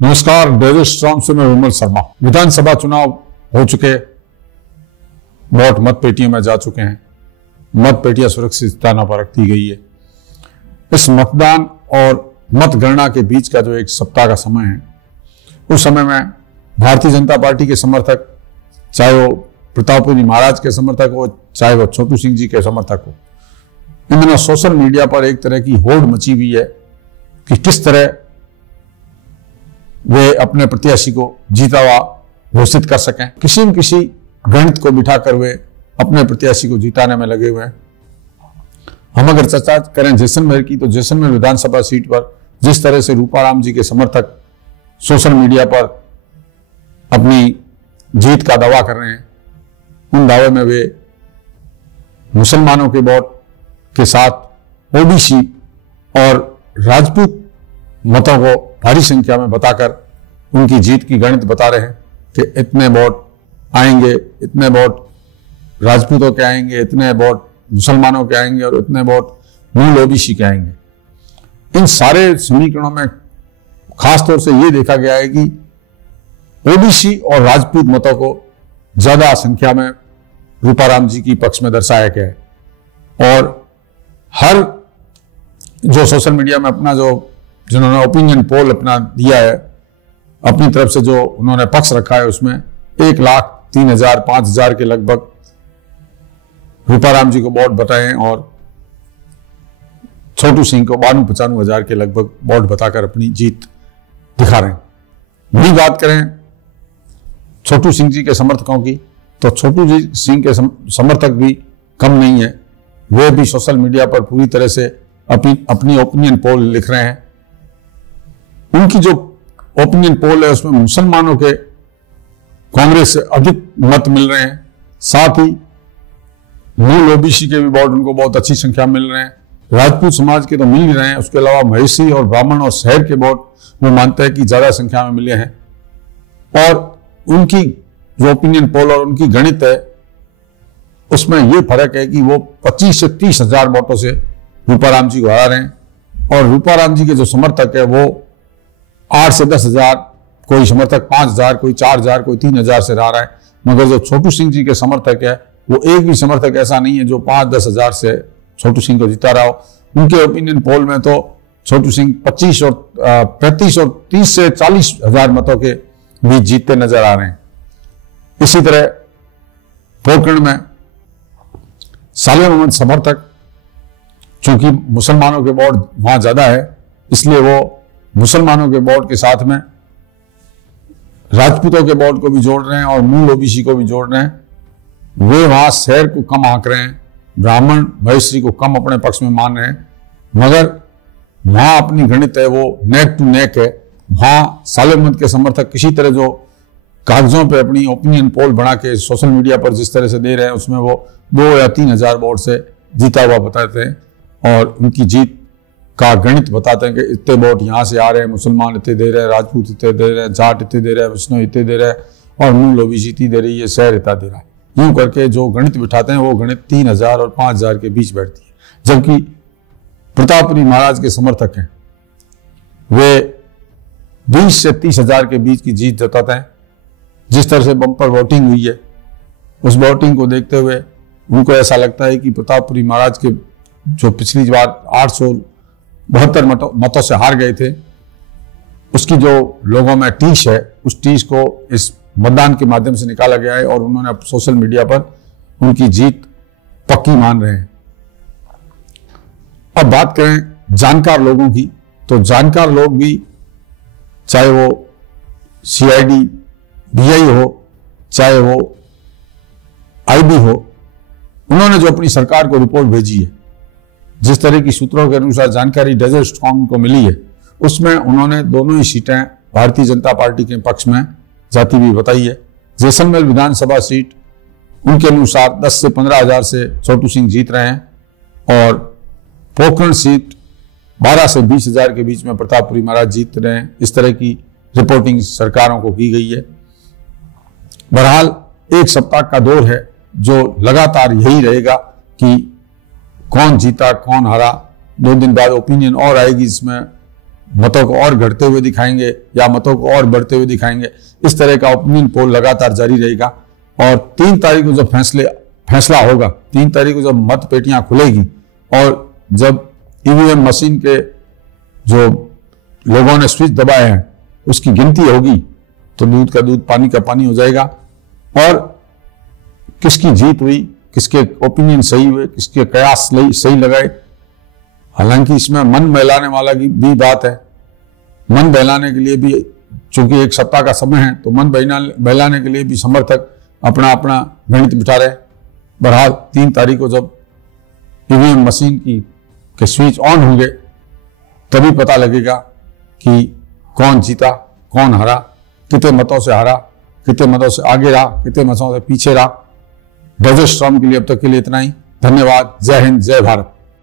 नमस्कार, David strong से मैं विमल शर्मा। विधानसभा चुनाव हो चुके, वोट मत पेटियों में जा चुके हैं। मत पेटियां सुरक्षित स्थानों पर रख दी गई है। इस मतदान और मतगणना के बीच का जो एक सप्ताह का समय है, उस समय में भारतीय जनता पार्टी के समर्थक, चाहे वो प्रतापपुरी महाराज के समर्थक हो, चाहे वो छोटू सिंह जी के समर्थक हो, इन दिनों सोशल मीडिया पर एक तरह की होड़ मची हुई है कि किस तरह वे अपने प्रत्याशी को जीता हुआ घोषित कर सकें। किसी न किसी गणित को बिठाकर वे अपने प्रत्याशी को जिताने में लगे हुए हैं। हम अगर चर्चा करें जैसलमेर की, तो जैसलमेर विधानसभा सीट पर जिस तरह से रूपाराम जी के समर्थक सोशल मीडिया पर अपनी जीत का दावा कर रहे हैं, उन दावे में वे मुसलमानों के वोट के साथ ओबीसी और राजपूत मतों को भारी संख्या में बताकर उनकी जीत की गणित बता रहे हैं कि इतने वोट आएंगे, इतने वोट राजपूतों के आएंगे, इतने वोट मुसलमानों के आएंगे और इतने वोट मूल ओबीसी के आएंगे। इन सारे समीकरणों में खास तौर से यह देखा गया है कि ओबीसी और राजपूत मतों को ज्यादा संख्या में रूपाराम जी की पक्ष में दर्शाया गया है। और हर जो सोशल मीडिया में अपना जिन्होंने ओपिनियन पोल अपना दिया है, अपनी तरफ से जो उन्होंने पक्ष रखा है, उसमें 1,03,000 5,000 के लगभग रूपाराम जी को वोट बताए और छोटू सिंह को 92-95,000 के लगभग वोट बताकर अपनी जीत दिखा रहे हैं। वही बात करें छोटू सिंह जी के समर्थकों की, तो छोटू जी सिंह के समर्थक भी कम नहीं है। वे भी सोशल मीडिया पर पूरी तरह से अपनी ओपिनियन पोल लिख रहे हैं। उनकी जो ओपिनियन पोल है उसमें मुसलमानों के कांग्रेस से अधिक मत मिल रहे हैं, साथ ही मूल ओबीसी के भी वोट उनको बहुत अच्छी संख्या मिल रहे हैं। राजपूत समाज के तो मिल ही रहे हैं, उसके अलावा महेशी और ब्राह्मण और शहर के वोट वो मानते हैं कि ज्यादा संख्या में मिले हैं। और उनकी जो ओपिनियन पोल और उनकी गणित है, उसमें यह फर्क है कि वो 25 से 30,000 वोटों से रूपाराम जी को हरा रहे हैं। और रूपाराम जी के जो समर्थक है वो 8 से 10,000, कोई समर्थक 5,000, कोई 4,000, कोई 3,000 से रहा है। मगर जो छोटू सिंह जी के समर्थक है, वो एक भी समर्थक ऐसा नहीं है जो 5-10,000 से छोटू सिंह को जिता रहा हो। उनके ओपिनियन पोल में तो छोटू सिंह 35 और 30 से 40,000 मतों के बीच जीतते नजर आ रहे हैं। इसी तरह पोकरण में सालेम अहमद समर्थक, चूंकि मुसलमानों के वोट वहां ज्यादा है, इसलिए वो मुसलमानों के वोट के साथ में राजपूतों के वोट को भी जोड़ रहे हैं और मूल ओबीसी को भी जोड़ रहे हैं। वे वहां शहर को कम आंक रहे हैं, ब्राह्मण महेशी को कम अपने पक्ष में मान रहे हैं। मगर वहां अपनी गणित है वो नेक टू नेक है। वहां सालेम अहमद के समर्थक किसी तरह जो कागजों पे अपनी ओपिनियन पोल बना के सोशल मीडिया पर जिस तरह से दे रहे हैं, उसमें वो 2 या 3,000 वोट से जीता हुआ बताते हैं और उनकी जीत का गणित बताते हैं कि इतने वोट यहाँ से आ रहे हैं, मुसलमान इतने दे रहे हैं, राजपूत इतने दे रहे हैं, जाट इतने दे रहे हैं, वैष्णव इतने दे रहे हैं और मूल ओबीसी इतनी दे रही है, शहर इतना दे रहा है। यूं करके जो गणित बिठाते हैं वो गणित 3,000 और 5,000 के बीच बैठती है। जबकि प्रतापपुरी महाराज के समर्थक हैं, वे 20 से 30,000 के बीच की जीत जताते हैं। जिस तरह से बम्पर वोटिंग हुई है, उस वोटिंग को देखते हुए उनको ऐसा लगता है कि प्रतापपुरी महाराज के जो पिछली बार 872 मतों से हार गए थे, उसकी जो लोगों में टीस है, उस टीस को इस मतदान के माध्यम से निकाला गया है और उन्होंने सोशल मीडिया पर उनकी जीत पक्की मान रहे हैं। अब बात करें जानकार लोगों की, तो जानकार लोग भी, चाहे वो सीआईडी बीआई हो, चाहे वो आईबी हो, उन्होंने जो अपनी सरकार को रिपोर्ट भेजी है, जिस तरह की सूत्रों के अनुसार जानकारी डेजर्ट स्ट्रॉन्ग को मिली है, उसमें उन्होंने दोनों ही सीटें भारतीय जनता पार्टी के पक्ष में जाती हुई बताई है। जैसलमेर विधानसभा सीट उनके अनुसार 10 से 15,000 से छोटू सिंह जीत रहे हैं और पोखरण सीट 12 से 20,000 के बीच में प्रतापपुरी महाराज जीत रहे हैं। इस तरह की रिपोर्टिंग सरकारों को की गई है। बहरहाल एक सप्ताह का दौर है जो लगातार यही रहेगा कि कौन जीता कौन हारा। 2 दिन बाद ओपिनियन और आएगी, जिसमें मतों को और घटते हुए दिखाएंगे या मतों को और बढ़ते हुए दिखाएंगे। इस तरह का ओपिनियन पोल लगातार जारी रहेगा और 3 तारीख को जब फैसला होगा, 3 तारीख को जब मत पेटियां खुलेगी और जब ईवीएम मशीन के जो लोगों ने स्विच दबाए हैं उसकी गिनती होगी तो दूध का दूध पानी का पानी हो जाएगा और किसकी जीत हुई, किसके ओपिनियन सही हुए, किसके कयास सही लगाए। हालांकि इसमें मन बहलाने वाला की भी बात है। मन बहलाने के लिए भी, चूंकि एक सप्ताह का समय है, तो मन बहलाने के लिए भी समर्थक अपना अपना गणित बिठा रहे। बहरहाल 3 तारीख को जब ईवीएम मशीन के स्विच ऑन होंगे तभी पता लगेगा कि कौन जीता, कौन हारा, कितने मतों से हारा, कितने मतों से आगे रहा, कितने मतों से पीछे रहा। डेजर्ट स्टॉर्म के लिए अब तक के लिए इतना ही। धन्यवाद। जय हिंद, जय भारत।